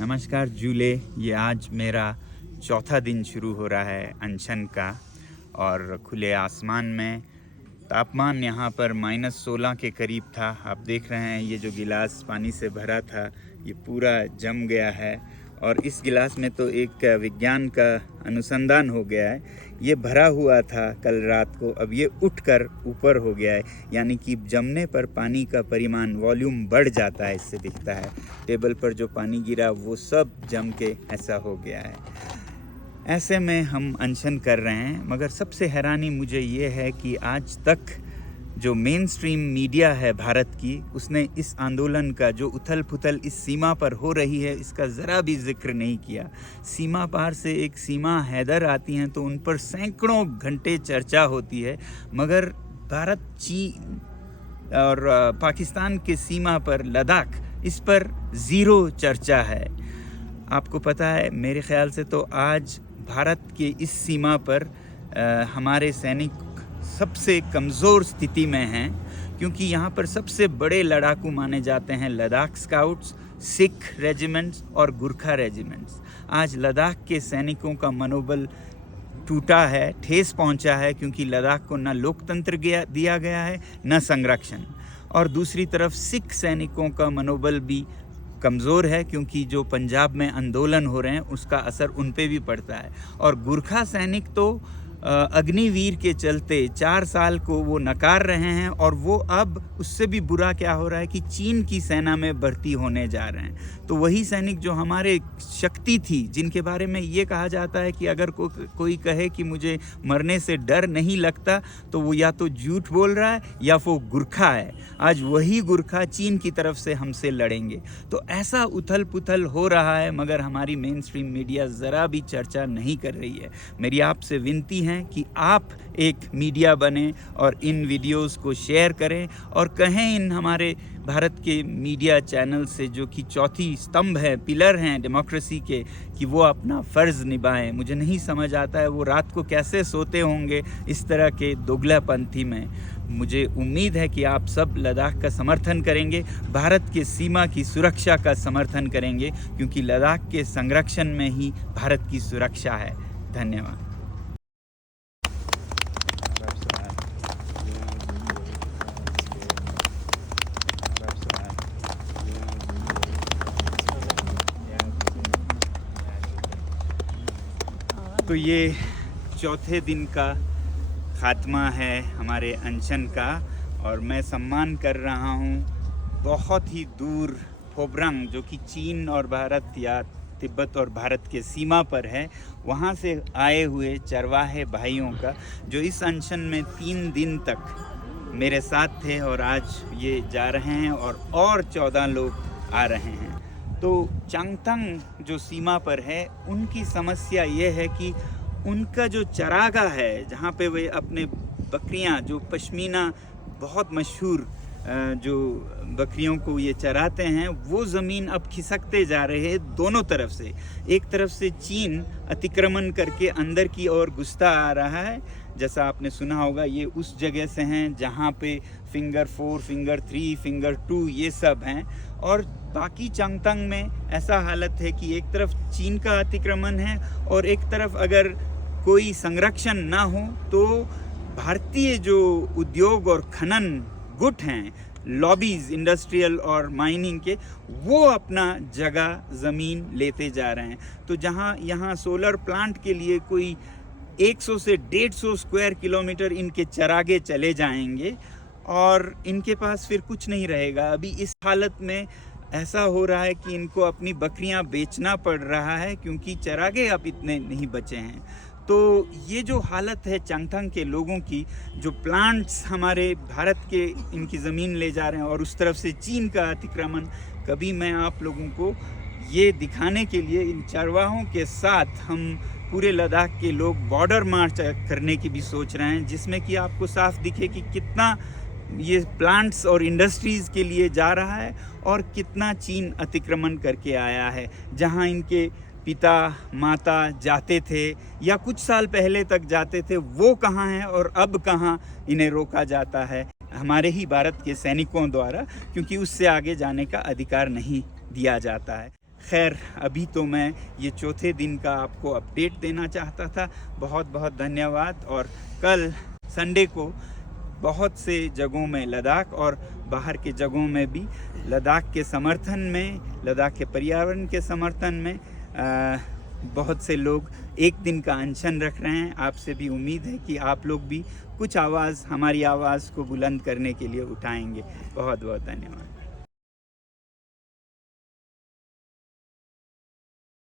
नमस्कार जूले। ये आज मेरा चौथा दिन शुरू हो रहा है अनशन का, और खुले आसमान में तापमान यहाँ पर -16 के करीब था। आप देख रहे हैं ये जो गिलास पानी से भरा था ये पूरा जम गया है, और इस गिलास में तो एक विज्ञान का अनुसंधान हो गया है। ये भरा हुआ था कल रात को, अब ये उठकर ऊपर हो गया है, यानी कि जमने पर पानी का परिमाण वॉल्यूम बढ़ जाता है। इससे दिखता है टेबल पर जो पानी गिरा वो सब जम के ऐसा हो गया है। ऐसे में हम अनशन कर रहे हैं, मगर सबसे हैरानी मुझे ये है कि आज तक जो मेन स्ट्रीम मीडिया है भारत की, उसने इस आंदोलन का जो उथल पुथल इस सीमा पर हो रही है इसका ज़रा भी जिक्र नहीं किया। सीमा पार से एक सीमा हैदर आती हैं तो उन पर सैकड़ों घंटे चर्चा होती है, मगर भारत, चीन और पाकिस्तान के सीमा पर लद्दाख, इस पर ज़ीरो चर्चा है। आपको पता है, मेरे ख़्याल से तो आज भारत के इस सीमा पर हमारे सैनिक सबसे कमज़ोर स्थिति में हैं, क्योंकि यहाँ पर सबसे बड़े लड़ाकू माने जाते हैं लद्दाख स्काउट्स, सिख रेजिमेंट्स और गुरखा रेजिमेंट्स। आज लद्दाख के सैनिकों का मनोबल टूटा है, ठेस पहुँचा है, क्योंकि लद्दाख को न लोकतंत्र दिया गया है न संरक्षण। और दूसरी तरफ सिख सैनिकों का मनोबल भी कमज़ोर है, क्योंकि जो पंजाब में आंदोलन हो रहे हैं उसका असर उन पे भी पड़ता है। और गुरखा सैनिक तो अग्निवीर के चलते 4 साल को वो नकार रहे हैं, और वो अब उससे भी बुरा क्या हो रहा है कि चीन की सेना में भर्ती होने जा रहे हैं। तो वही सैनिक जो हमारे शक्ति थी, जिनके बारे में ये कहा जाता है कि अगर कोई कहे कि मुझे मरने से डर नहीं लगता तो वो या तो झूठ बोल रहा है या वो गुरखा है। आज वही गुरखा चीन की तरफ से हमसे लड़ेंगे। तो ऐसा उथल पुथल हो रहा है, मगर हमारी मेन स्ट्रीम मीडिया ज़रा भी चर्चा नहीं कर रही है। मेरी आपसे विनती है कि आप एक मीडिया बने और इन वीडियोस को शेयर करें, और कहें इन हमारे भारत के मीडिया चैनल से, जो कि चौथी स्तंभ है, पिलर हैं डेमोक्रेसी के, कि वो अपना फ़र्ज़ निभाएं। मुझे नहीं समझ आता है वो रात को कैसे सोते होंगे इस तरह के दोगलापंथी में। मुझे उम्मीद है कि आप सब लद्दाख का समर्थन करेंगे, भारत के सीमा की सुरक्षा का समर्थन करेंगे, क्योंकि लद्दाख के संरक्षण में ही भारत की सुरक्षा है। धन्यवाद। तो ये चौथे दिन का खात्मा है हमारे अनशन का, और मैं सम्मान कर रहा हूँ बहुत ही दूर फोबरंग, जो कि चीन और भारत या तिब्बत और भारत के सीमा पर है, वहाँ से आए हुए चरवाहे भाइयों का, जो इस अनशन में 3 दिन तक मेरे साथ थे, और आज ये जा रहे हैं और 14 लोग आ रहे हैं। तो चांगथंग जो सीमा पर है, उनकी समस्या ये है कि उनका जो चरागाह है, जहाँ पे वे अपने बकरियाँ, जो पश्मीना बहुत मशहूर जो बकरियों को ये चराते हैं, वो ज़मीन अब खिसकते जा रहे हैं दोनों तरफ से। एक तरफ से चीन अतिक्रमण करके अंदर की ओर घुसता आ रहा है। जैसा आपने सुना होगा, ये उस जगह से हैं जहाँ पे फिंगर 4, फिंगर 3, फिंगर 2 ये सब हैं। और बाकी चांगथंग में ऐसा हालत है कि एक तरफ चीन का अतिक्रमण है, और एक तरफ अगर कोई संरक्षण ना हो तो भारतीय जो उद्योग और खनन गुट हैं, लॉबीज़ इंडस्ट्रियल और माइनिंग के, वो अपना जगह ज़मीन लेते जा रहे हैं। तो जहाँ यहाँ सोलर प्लांट के लिए कोई 100 से 150 स्क्वायर किलोमीटर इनके चरागे चले जाएंगे, और इनके पास फिर कुछ नहीं रहेगा। अभी इस हालत में ऐसा हो रहा है कि इनको अपनी बकरियां बेचना पड़ रहा है, क्योंकि चरागे अब इतने नहीं बचे हैं। तो ये जो हालत है चांगथंग के लोगों की, जो प्लांट्स हमारे भारत के इनकी ज़मीन ले जा रहे हैं, और उस तरफ से चीन का अतिक्रमण, कभी मैं आप लोगों को ये दिखाने के लिए इन चरवाहों के साथ हम पूरे लद्दाख के लोग बॉर्डर मार्च करने की भी सोच रहे हैं, जिसमें कि आपको साफ दिखे कि कितना ये प्लांट्स और इंडस्ट्रीज़ के लिए जा रहा है, और कितना चीन अतिक्रमण करके आया है। जहां इनके पिता माता जाते थे या कुछ साल पहले तक जाते थे, वो कहाँ हैं और अब कहाँ इन्हें रोका जाता है हमारे ही भारत के सैनिकों द्वारा, क्योंकि उससे आगे जाने का अधिकार नहीं दिया जाता है। खैर अभी तो मैं ये चौथे दिन का आपको अपडेट देना चाहता था। बहुत बहुत धन्यवाद। और कल संडे को बहुत से जगहों में लद्दाख और बाहर के जगहों में भी लद्दाख के समर्थन में, लद्दाख के पर्यावरण के समर्थन में बहुत से लोग एक दिन का अनशन रख रहे हैं। आपसे भी उम्मीद है कि आप लोग भी कुछ आवाज़, हमारी आवाज़ को बुलंद करने के लिए उठाएंगे। बहुत बहुत धन्यवाद।